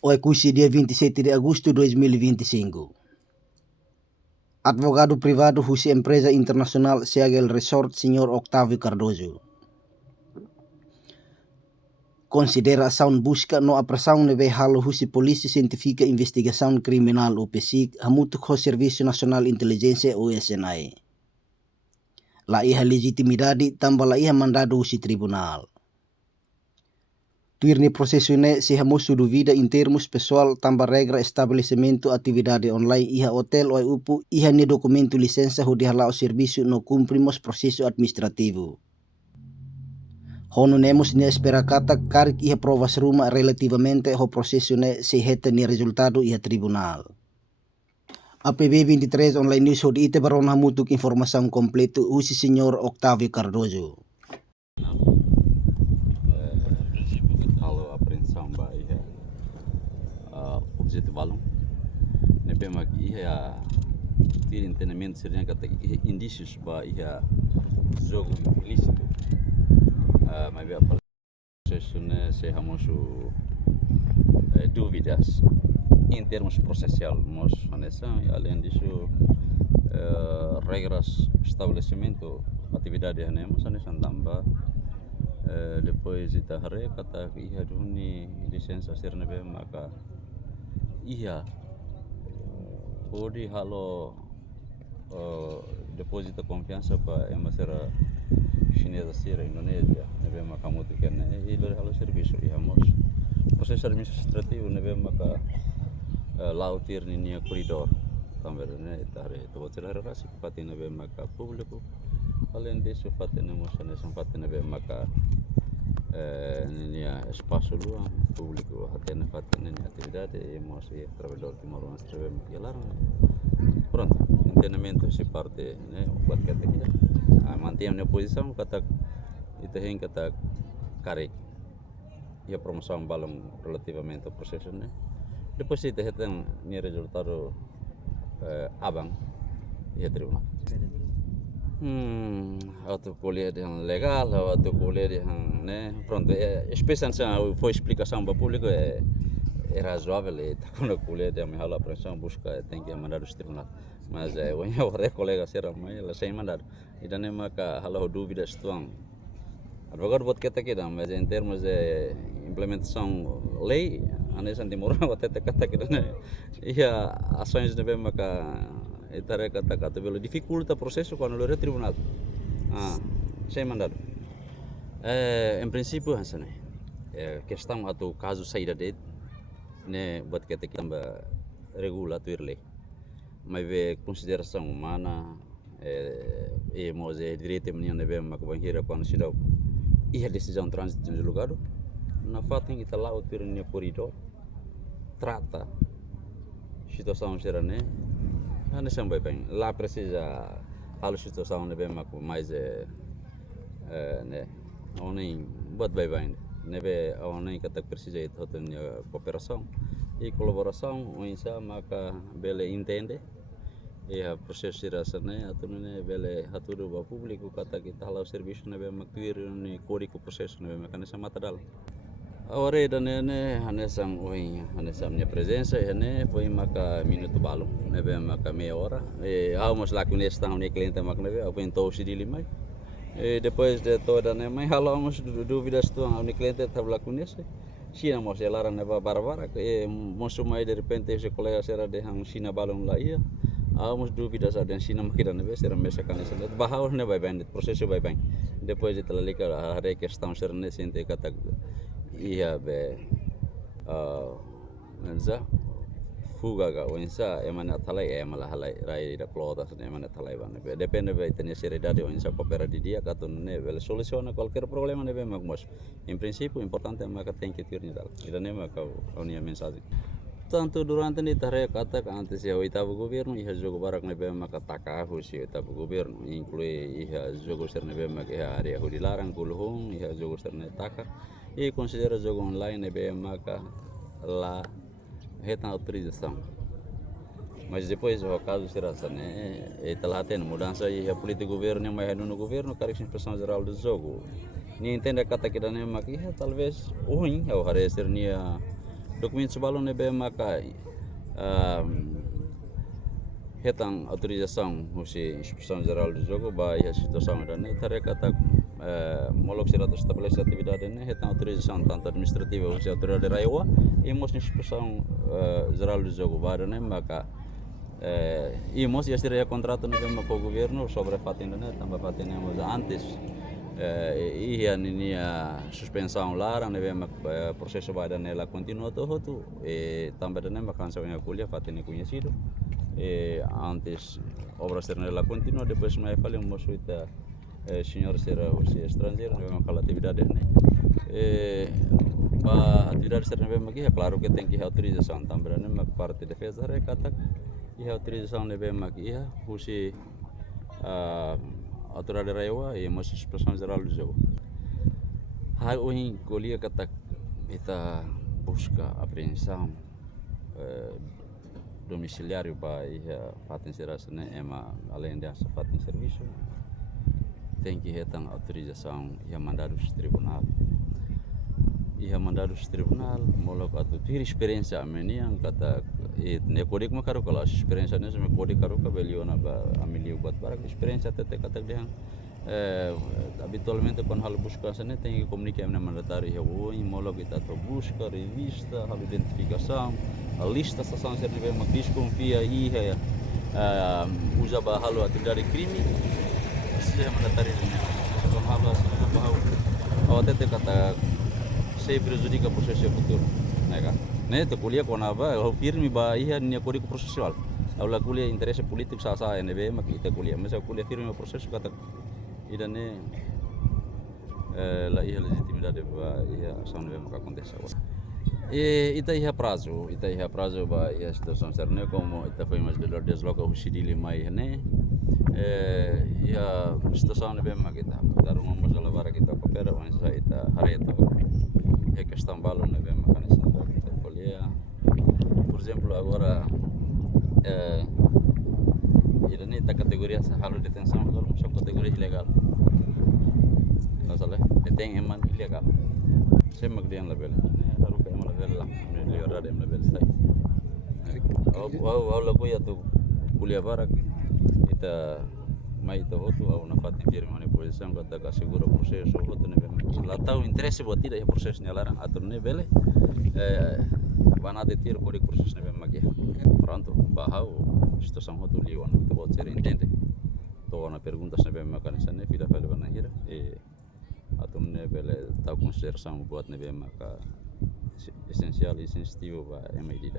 O Ecusi dia 27 de agosto de 2025. Advogado privado Husi Empresa Internacional Siagel Resort Sr. Octavio Cardoso. Consideração busca no apreensão neve halo Husi Polícia Científica Investigação Criminal UPSIC hamutuk ho Serviço Nacional Inteligência USNI. La iha legitimidade tambah la iha mandado Husi Tribunal. Tuirni processo ne se hamosu duvida em termos pessoal tambah regra estabelecimento atividade online iha hotel ou upu iha ni documento licença ho dihalao serviço no cumprimos processo administrativo. Hono nemos ni espera kata karik iha provas ruma relativamente ho processo ne se heta ni resultado iha tribunal. APB 23 online news ho diite baron hamutuk informação completo usi Senhor Octavio Cardoso. Halo apreensão ba iha objeto balão nebe mag iha ter entendimento seria kata indícios ba iha jogo ilícito mas bem processo né se hamosu dúvidas em termos processual mas nessa além disso regras estabelecimento atividade né mas nessa tambah depois ita hare kata iha duni lisensa sirna be maka iha odi halo deposito confiança pa emasera chinesa sira Indonesia nebe maka mutu kena ilo halo serviço iha mos proses administrativo nebe maka lautir ni koridor kamera ne ita hare to botira rasi pati nebe maka público além disso pati ne mosane sempat nebe maka nenia espaço luang público hatena fatena ni atividade e mosi trabalhador que moram nas treve larang pronto entendimento se parte né buat kata kita mantiam na posição kata ita hen kata kare ia promoção balong relativamente ao processo né depois ita hetan ni resultado abang ia tribunal auto colher yang legal auto colher yang né pronto especialmente foi explicação para o público é razoável e tá com a colher de a apreensão busca tem que mandar os tribunal mas o colega será mais ela sem mandar e daí maka halau dúvidas tuang advogado buat kita mas em termos de implementação lei anesan timur até kata kita ia ações de maka itare kata belo dificulta processo quando lo tribunal sem mandado em princípio hansane questão atau caso saída de né buat kita tambah regulator lei mas ve consideração humana mose direito menino nebe makbanhira quando sidau ia decisão trânsito no lugar na fato kita lá o turno corredor trata situação serane ana sambay bem lá precisa halo situação nebe mak mais né onem buat bem nebe onem kata precisa itu hotelnya cooperação e colaboração onsa maka bele entende e a processo irasa né atune bele haturu ba público kata kita halo serviço nebe mak tuir ni código processo nebe mak nessa matadal Ore dan ne hanesang oi hanesam minha presença ne foi maka minuto balo nebe maka meia hora almost lá com esse tão ne cliente mak nebe eu então se dili mai depois de toda ne mai halo almost dúvidas tu ne cliente estava lá com esse China mos larang nebe barabara mosu mai de repente esse colega será de hang China balong lá ia almost dúvidas ada China makira nebe será mesa kan esse bahau ne vai bem processo vai bem depois de talika hari questão ser ne sente kata ia be menza fuga ga wensa emana thalai emala halai rai da plota ne emana thalai ban be depende be tenia seriedade wensa coopera di dia katun ne vel soluciona qualquer problema ne be magmos em princípio importante maka tem que tirni dal ida ne maka onia mensagem tanto durante ni tare kata ka antes ya oitavo governo iha jogo barak ne be maka takahu si oitavo governo inclui iha jogo ser ne be maka area ho dilarang kulhung iha jogo ser ne taka e considera jogo online bem maka lá reta autorização mas depois o caso será né e telah tem mudança e a política governo mais no governo cara inspeção geral do jogo ni entende kata kita ne maka talvez ruim ao harecer nia Dokumento sebelum nebe maka hetang autorização husi Inspeção Geral do Jogo ba ia situação dan tarekat molok sirat estabelece atividade ne hetang autorização tanto administrativa husi autoridade raiwa e mos Inspeção Geral do Jogo ba dan maka e mos ia seria contrato nebe maka o governo sobre fatin dan tambah fatin yang antes ia nini suspensão larang nebe maka prosesso ba dan ela continua todo tu tambah dan maka ansaunya kuliah fatin conhecido antes obras terminal continua depois mais falei um moçuita senhor será o estrangeiro não é atividade né para atividade será bem aqui é claro que tem que autorização também né mas parte de defesa recata e autorização né bem aqui é usi autoridade raiwa e mas Inspeção Geral do Jogo hal ini kuliah kata kita busca apreensão domiciliário para fatin serasane além dessa fatin serviço tem que retang autorização ia mandados tribunal molok atu tir experiência meniang kata ne kodik makaru kalau experiência ne sama kodik karu ka beliona ba amili buat barak experiência tete kata dia habitualmente quando hal busca sana tem que comunicar na mandatário ya molok kita to busca revista hal identificação a lista estação ser de uma desconfia e usa bahalo atividade crime se mandatário ne com halo bahau awat kata se prejudica processo futuro nega né to kuliah com aba firme ba ia nia kodi processual aula kuliah interesse politik sa NB mak ita kuliah masa kuliah firme processo kata idane la ia legitimidade ba ia ação NB mak acontece ita ia prazo ba ia situação serne como ita foi mais de desloca o sidili mai né ia situação NB mak kita daru masalah bara kita kopera wansa ita hareto é questão balo NB mak kita kuliah por exemplo agora idane ita kategoria halo detenção agora masuk kategori ilegal salah deteng eman ilegal semak dia level haru ka eman level lah liora dem level sai au la kuya tu kuliah barak ita mai to hotu au na fatin firme mane posição kata ka seguro processo hotu ne la tau interesse buat tidak ya prosesnya larang atur ne bele bana de tiro kodi proses ne magia pronto bahau situação hotu liwan to buat ser entende to na perguntas ne makanisa ne fila fala bana hira atum ne bele tau consideração buat ne maka essencial e sensitivo ba MID